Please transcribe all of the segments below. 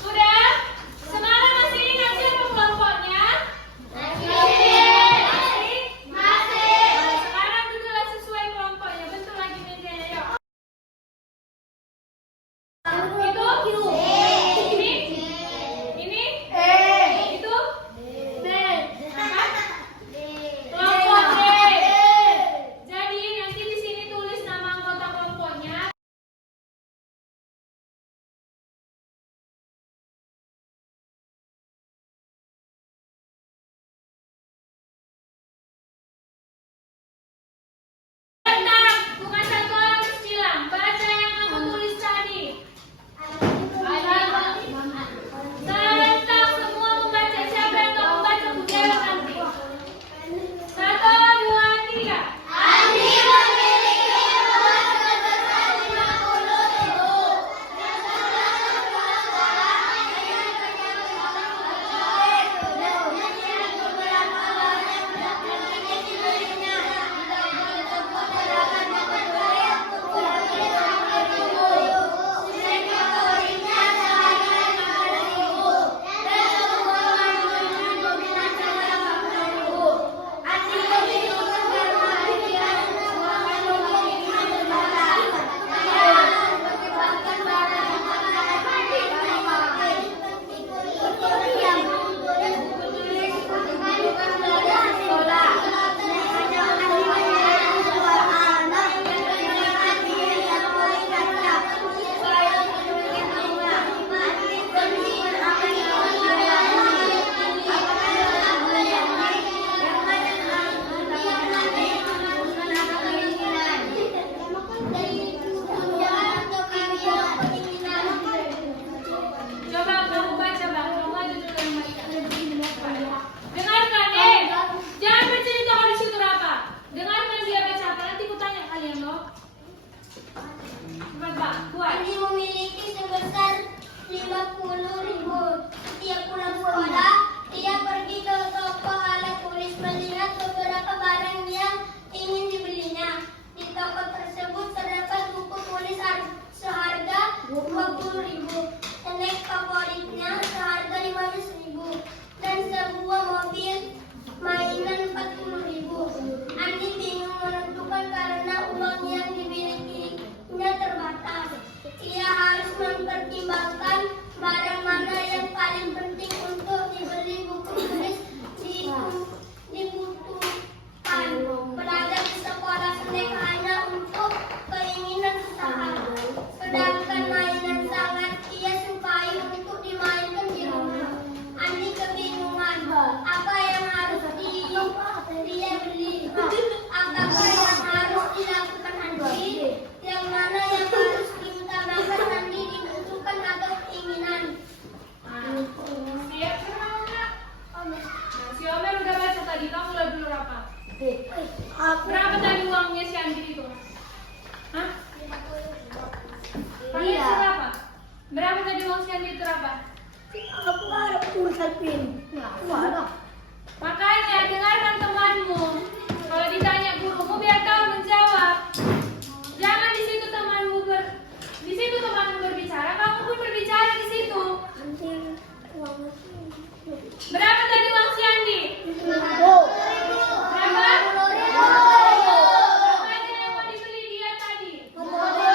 Sudah? Semangat masih ingat siapa kelompoknya? Sekarang duduklah sesuai kelompoknya. Bentuk lagi mejanya, yuk. Itu? Ini? Itu? Kelompok D. Jadi nanti di sini tulis nama anggota kelompoknya. Tenang, bukan satu orang kecilan. Baca yang aku tulis tadi. Serentak semua membaca. Siapa yang tak membaca aku jawab nanti. 1, 2, 3. Andi memiliki uang sebesar 50.000. Coba kamu baca, Bang. Kamu aja dulu yang baca. Dengarkan, jangan bercerita kalau disitu apa. Dengarkan dia baca apa. Nanti ku tanya kalian, loh. Cepat, Bang. Buat. Andi memiliki sebesar 50.000. Setiap pulang sekolah, dia pergi ke toko alat tulis melihat beberapa barang yang ingin dibelinya. Di toko tersebut terdapat buku tulis seharga 20.000, snack favoritnya seharga 15.000, dan sebuah mobil mainan 40.000. Andi bingung menentukan karena uang yang dimilikinya terbatas. Ia harus mempertimbangkan barang mana yang paling penting untuk dibeli. Buku tulis dibutuhkan. Pedagang di sekolah snack hanya untuk keinginan sesaat. Sedangkan mainan sangat ia sukai untuk dimainkan di rumah. Andi kebingungan. Apa yang harus dia beli? Apakah yang harus dilakukan Andi? Yang mana yang harus diutamakan Andi, dibutuhkan atau keinginan? Siap semua, Nak? Si Omer udah baca tadi. Kamu udah dulu apa? Berapa tadi uangnya si Andi itu? Hah? Kalian Iya. berapa? Berapa tadi uang si Andi itu berapa? Aku ada urusan pin. Makanya dengarkan temanmu. Kalau ditanya gurumu biar kau menjawab. Jangan di situ temanmu berbicara, kamu pun berbicara di situ. Berapa tadi uang si Andi? Berapa? Apa aja yang mau dibeli dia tadi? Tulis.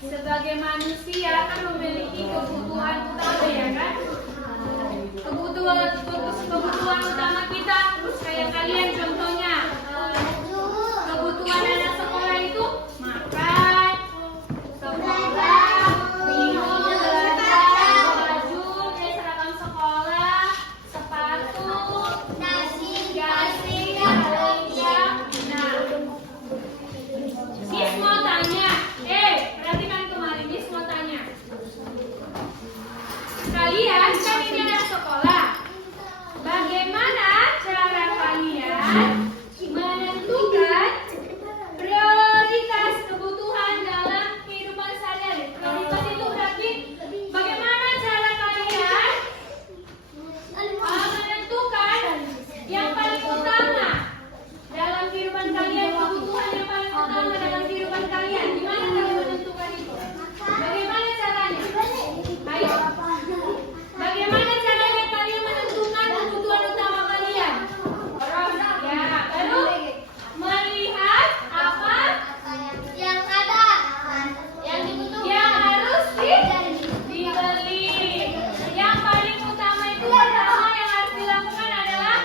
sebagai manusia kan memiliki kebutuhan utama ya kan? Kebutuhan utama kita kayak kalian contohnya. Kebutuhan anak sekolah itu makan, sekolah, minum, belajar, baju, seragam sekolah, sepatu, nasi, Nah, Miss mau tanya, perhatikan kemarin, Miss mau tanya. Kalian kan ini anak sekolah. Bagaimana cara kalian menentukan prioritas kebutuhan dalam kehidupan sehari-hari? Prioritas itu berarti bagaimana cara kalian menentukan yang paling utama dalam kehidupan kalian, kebutuhan yang paling utama dalam kehidupan kalian. Gimana kalian menentukan itu? Bagaimana caranya? Ayo. Bagaimana caranya kalian menentukan kebutuhan utama kalian? Ya, baru melihat apa yang ada, yang harus dibeli. Yang paling utama itu pertama yang harus dilakukan adalah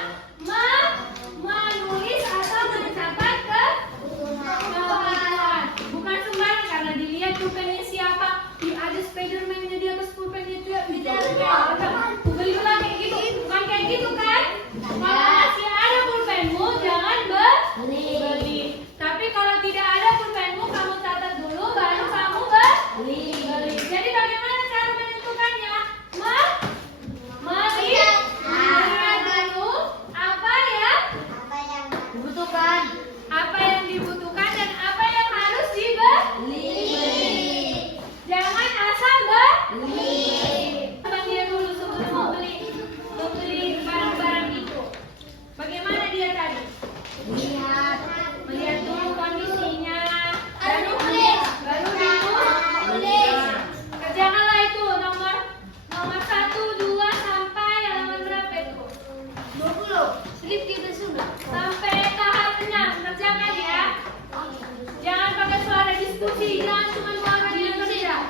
menulis atau mencatat kebutuhan. Bukan sembarang karena dilihat pulpennya siapa. Ada Spiderman-nya di atas pulpennya itu di dalam. Belilah kayak gitu, bukan kayak gitu kan? Kalau masih ada pulpenmu jangan beli. Tapi kalau tidak ada pulpenmu kamu catat dulu baru kamu beli. Jadi bagaimana cara menentukannya? Melihat dulu apa yang dibutuhkan dan apa yang harus dibeli. Jangan asal beli. Dia dulu sebelum membeli barang-barang itu. Bagaimana dia tadi? Melihat dulu kondisinya. Baru tulis. Kerjakanlah itu nomor 1, 2 sampai halaman berapa itu? 20. Slip kita sudah. Sampai tahap 6 kerjakan ya. Jangan pakai suara diskusi, jangan cuma suara yang kerja.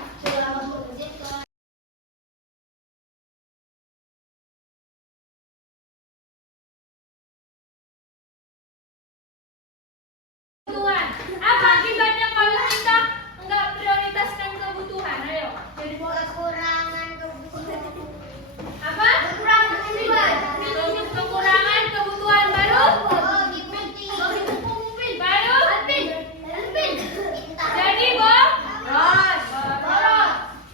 Kebutuhan. Apa akibatnya kalau kita nggak prioritaskan kebutuhan? Ayo. Jadi kekurangan kebutuhan. apa? Kekurangan kebutuhan baru. Baru. Jadi boros.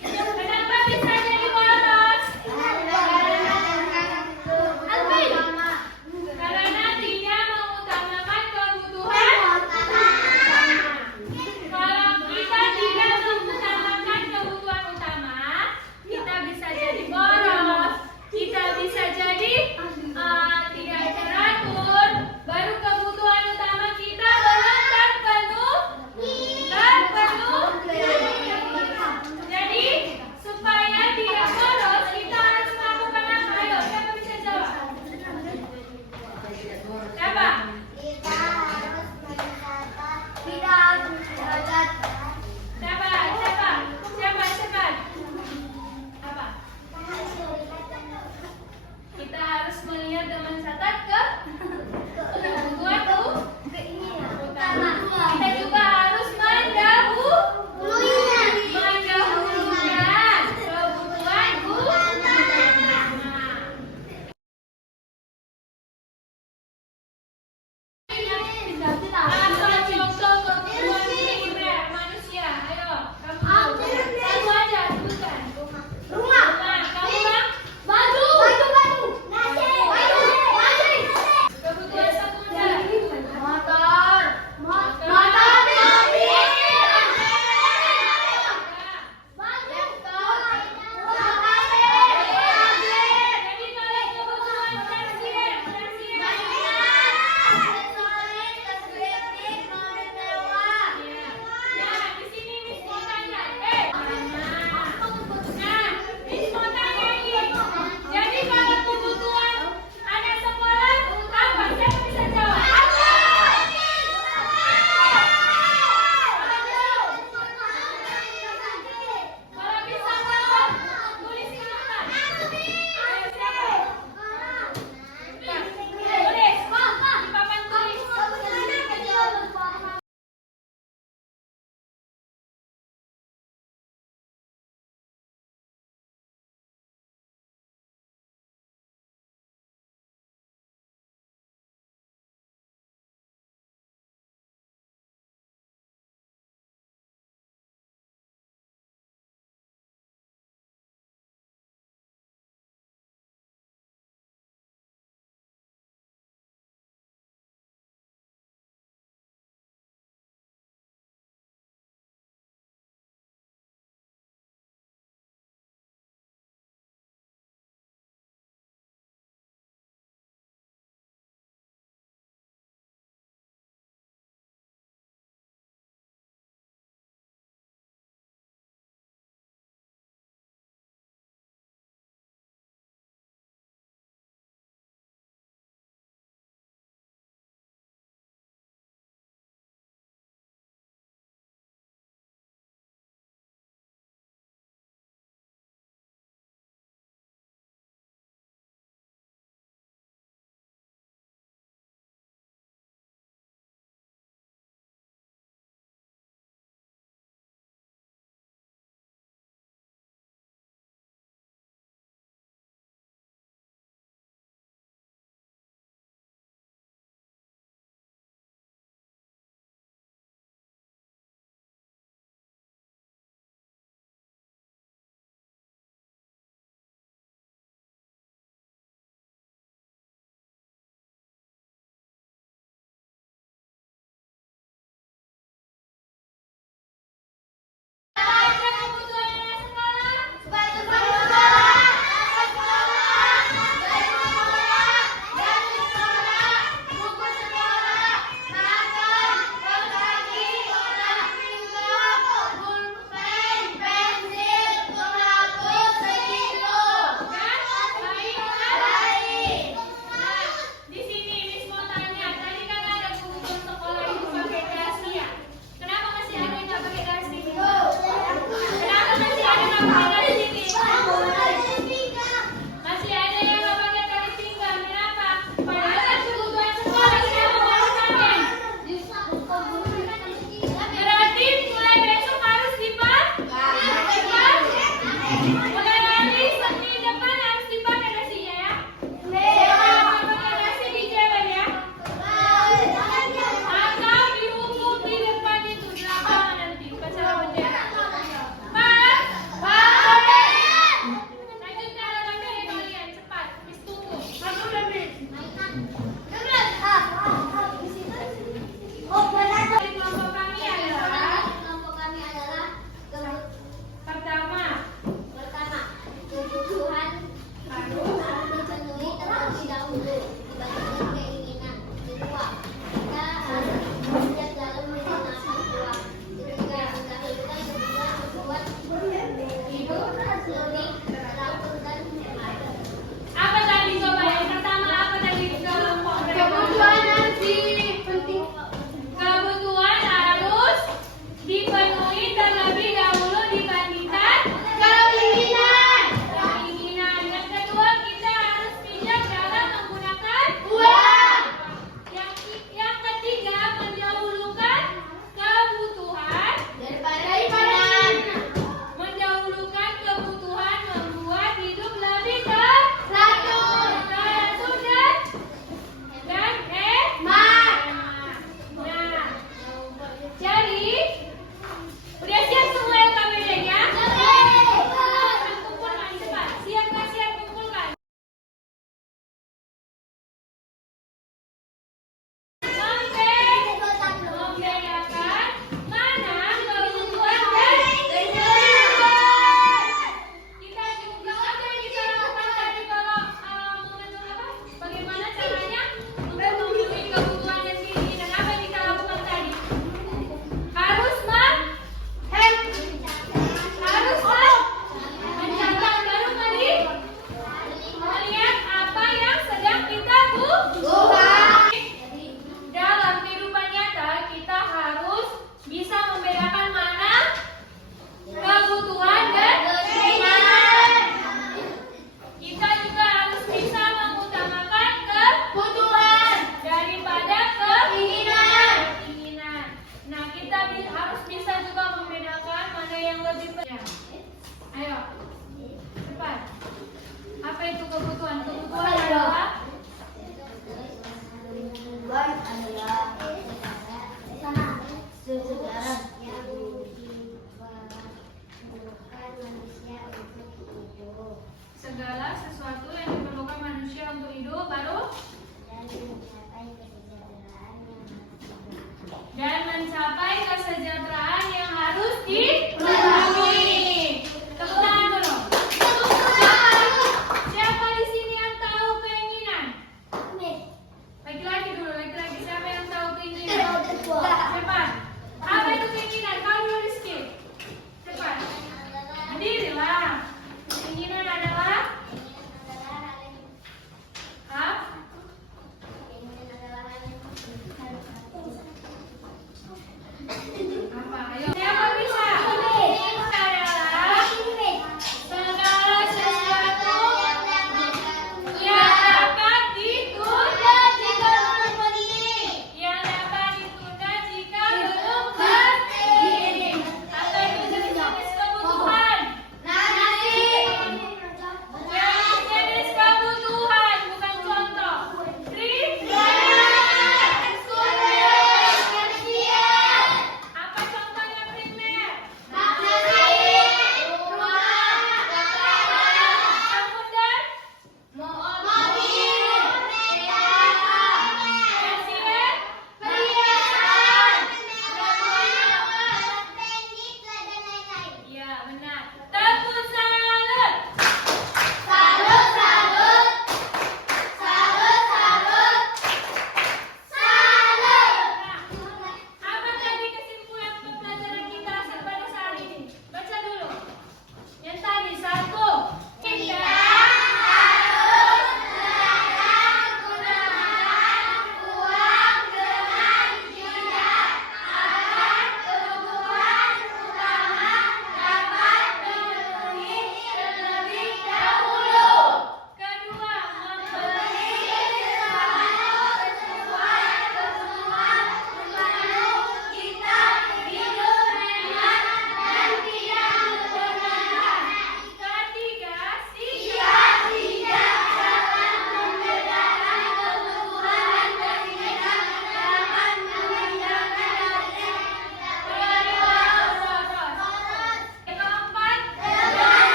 Kenapa bisa jadi boros? Karena tidak mengutamakan kebutuhan utama.